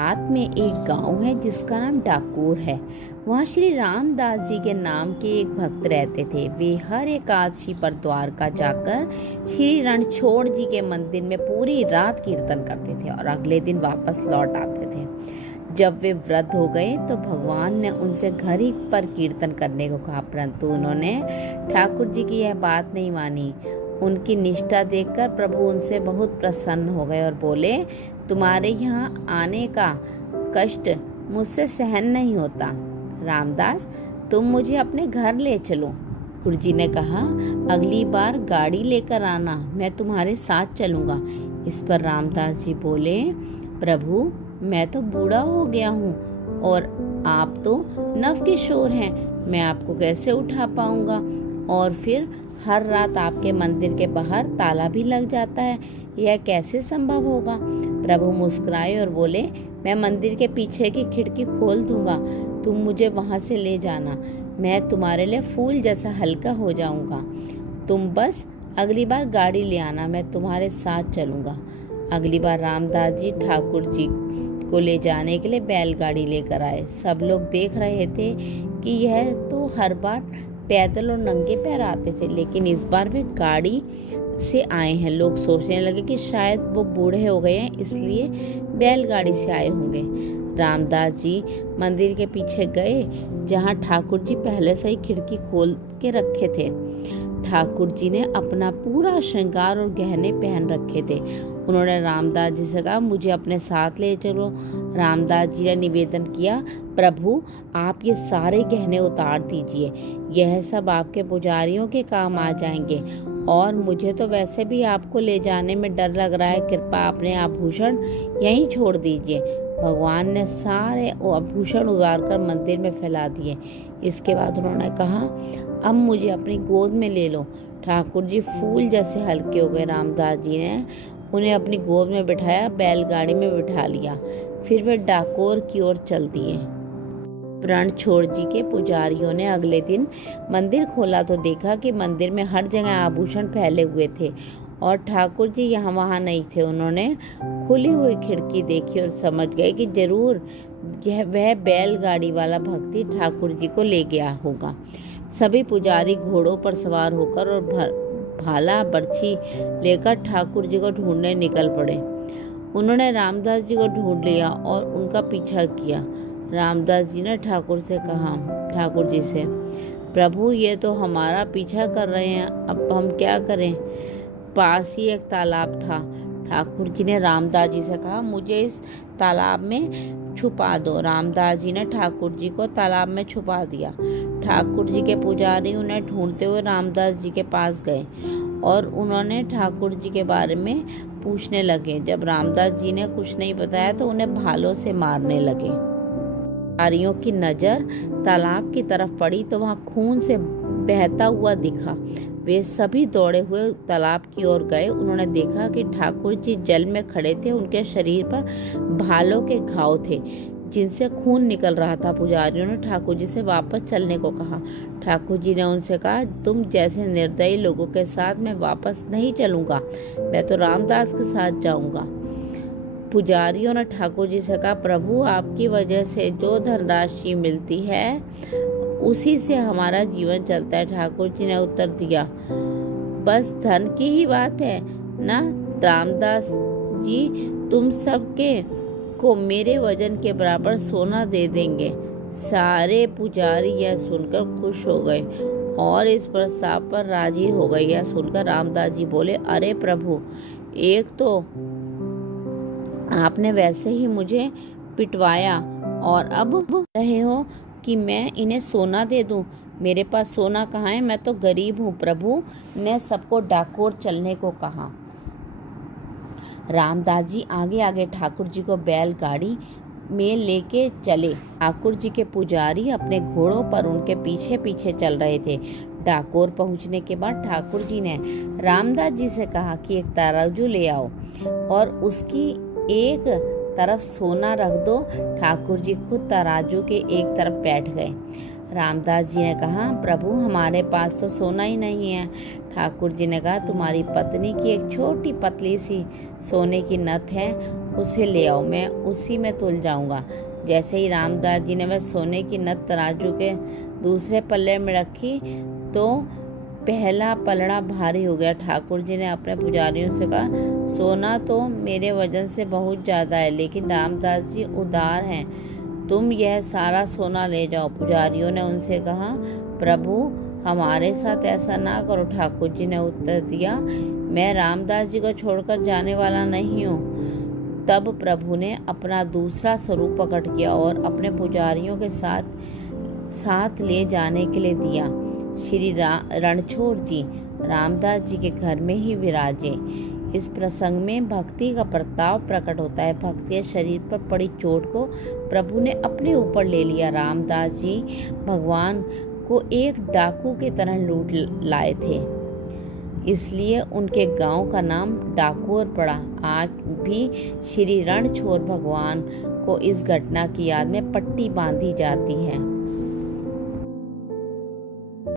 रात में एक गांव है जिसका नाम डाकोर है। वहाँ श्री रामदास जी के नाम के एक भक्त रहते थे। वे हर एकादशी पर द्वारका जाकर श्री रणछोड़ जी के मंदिर में पूरी रात कीर्तन करते थे और अगले दिन वापस लौट आते थे। जब वे वृद्ध हो गए तो भगवान ने उनसे घर ही पर कीर्तन करने को कहा, परंतु उन्होंने ठाकुर जी की यह बात नहीं मानी। उनकी निष्ठा देखकर प्रभु उनसे बहुत प्रसन्न हो गए और बोले, तुम्हारे यहाँ आने का कष्ट मुझसे सहन नहीं होता। रामदास, तुम मुझे अपने घर ले चलो। ठाकुर जी ने कहा, अगली बार गाड़ी लेकर आना, मैं तुम्हारे साथ चलूँगा। इस पर रामदास जी बोले, प्रभु मैं तो बूढ़ा हो गया हूँ और आप तो नवकिशोर हैं, मैं आपको कैसे उठा पाऊँगा? और फिर हर रात आपके मंदिर के बाहर ताला भी लग जाता है, यह कैसे संभव होगा? प्रभु मुस्कुराए और बोले, मैं मंदिर के पीछे की खिड़की खोल दूंगा, तुम मुझे वहां से ले जाना, मैं तुम्हारे लिए फूल जैसा हल्का हो जाऊंगा। तुम बस अगली बार गाड़ी ले आना, मैं तुम्हारे साथ चलूंगा। अगली बार रामदास जी ठाकुर जी को ले जाने के लिए बैलगाड़ी लेकर आए। सब लोग देख रहे थे कि यह तो हर बार पैदल और नंगे पैर आते थे, लेकिन इस बार वे गाड़ी से आए हैं। लोग सोचने लगे कि शायद वो बूढ़े हो गए हैं, इसलिए बैलगाड़ी से आए होंगे। रामदास जी मंदिर के पीछे गए, जहां ठाकुर जी पहले से ही खिड़की खोल के रखे थे। ठाकुर जी ने अपना पूरा श्रृंगार और गहने पहन रखे थे। उन्होंने रामदास जी से कहा, मुझे अपने साथ ले चलो। रामदास जी ने निवेदन किया, प्रभु आप ये सारे गहने उतार दीजिए, यह सब आपके पुजारियों के काम आ जाएंगे और मुझे तो वैसे भी आपको ले जाने में डर लग रहा है, कृपया अपने आभूषण यहीं छोड़ दीजिए। भगवान ने सारे आभूषण उतार कर मंदिर में फैला दिए। इसके बाद उन्होंने कहा, अब मुझे अपनी गोद में ले लो। ठाकुर जी फूल जैसे हल्के हो गए। रामदास जी ने उन्हें अपनी गोद में बिठाया, बैलगाड़ी में बिठा लिया। फिर वे डाकोर की ओर चल दिए। रणछोड़ जी के पुजारियों ने अगले दिन मंदिर खोला तो देखा कि मंदिर में हर जगह आभूषण फैले हुए थे और ठाकुर जी यहाँ वहाँ नहीं थे। उन्होंने खुली हुई खिड़की देखी और समझ गए कि जरूर वह बैलगाड़ी वाला भक्ति ठाकुर जी को ले गया होगा। सभी पुजारी घोड़ों पर सवार होकर और भाला बर्छी लेकर ठाकुर जी को ढूंढने निकल पड़े। उन्होंने रामदास जी को ढूंढ लिया और उनका पीछा किया। रामदास जी ने ठाकुर जी से, प्रभु ये तो हमारा पीछा कर रहे हैं, अब हम क्या करें? पास ही एक तालाब था। ठाकुर जी ने रामदास जी से कहा, मुझे इस तालाब में छुपा दो। रामदास जी ने ठाकुर जी को तालाब में छुपा दिया। ठाकुर जी के पुजारी उन्हें ढूंढते हुए रामदास जी के पास गए और उन्होंने ठाकुर जी के बारे में पूछने लगे। जब रामदास जी ने कुछ नहीं बताया तो उन्हें भालों से मारने लगे। पुजारियों की नजर तालाब की तरफ पड़ी तो वहां खून से बहता हुआ दिखा। वे सभी दौड़े हुए तालाब की ओर गए। उन्होंने देखा कि ठाकुर जी जल में खड़े थे, उनके शरीर पर भालों के घाव थे जिनसे खून निकल रहा था। पुजारियों ने ठाकुर जी से वापस चलने को कहा। ठाकुर जी ने उनसे कहा, तुम जैसे निर्दयी लोगों के साथ मैं वापस नहीं चलूंगा, मैं तो रामदास के साथ जाऊंगा। पुजारियों ने ठाकुर जी से कहा, प्रभु आपकी वजह से जो धनराशि मिलती है उसी से हमारा जीवन चलता है। ठाकुर जी ने उत्तर दिया, बस धन की ही बात है ना रामदास जी, तुम सबके को मेरे वजन के बराबर सोना दे देंगे। सारे पुजारी यह सुनकर खुश हो गए और इस प्रस्ताव पर राजी हो गए। यह सुनकर रामदास जी बोले, अरे प्रभु, एक तो आपने वैसे ही मुझे पिटवाया और अब रहे हो कि मैं इन्हें सोना दे दूं। मेरे पास सोना कहाँ है, मैं तो गरीब हूँ। प्रभु ने सबको डाकोर चलने को कहा। रामदास जी आगे आगे ठाकुर जी को बैलगाड़ी में लेके चले। ठाकुर जी के पुजारी अपने घोड़ों पर उनके पीछे पीछे चल रहे थे। डाकोर पहुंचने के बाद ठाकुर जी ने रामदास जी से कहा कि एक तराजू ले आओ और उसकी एक तरफ सोना रख दो। ठाकुर जी खुद तराजू के एक तरफ बैठ गए। रामदास जी ने कहा, प्रभु हमारे पास तो सोना ही नहीं है। ठाकुर जी ने कहा, तुम्हारी पत्नी की एक छोटी पतली सी सोने की नथ है, उसे ले आओ, मैं उसी में तुल जाऊंगा। जैसे ही रामदास जी ने वह सोने की नथ तराजू के दूसरे पल्ले में रखी तो पहला पलड़ा भारी हो गया। ठाकुर जी ने अपने पुजारियों से कहा, सोना तो मेरे वजन से बहुत ज़्यादा है, लेकिन रामदास जी उदार हैं, तुम यह सारा सोना ले जाओ। पुजारियों ने उनसे कहा, प्रभु हमारे साथ ऐसा ना करो। ठाकुर जी ने उत्तर दिया, मैं रामदास जी को छोड़कर जाने वाला नहीं हूँ। तब प्रभु ने अपना दूसरा स्वरूप प्रकट किया और अपने पुजारियों के साथ ले जाने के लिए दिया। श्री रणछोड़ जी रामदास जी के घर में ही विराजे। इस प्रसंग में भक्ति का प्रताप प्रकट होता है। भक्त के शरीर पर पड़ी चोट को प्रभु ने अपने ऊपर ले लिया। रामदास जी भगवान को एक डाकू की तरह लूट लाए थे, इसलिए उनके गांव का नाम डाकोर पड़ा। आज भी श्री रणछोड़ भगवान को इस घटना की याद में पट्टी बांधी जाती है।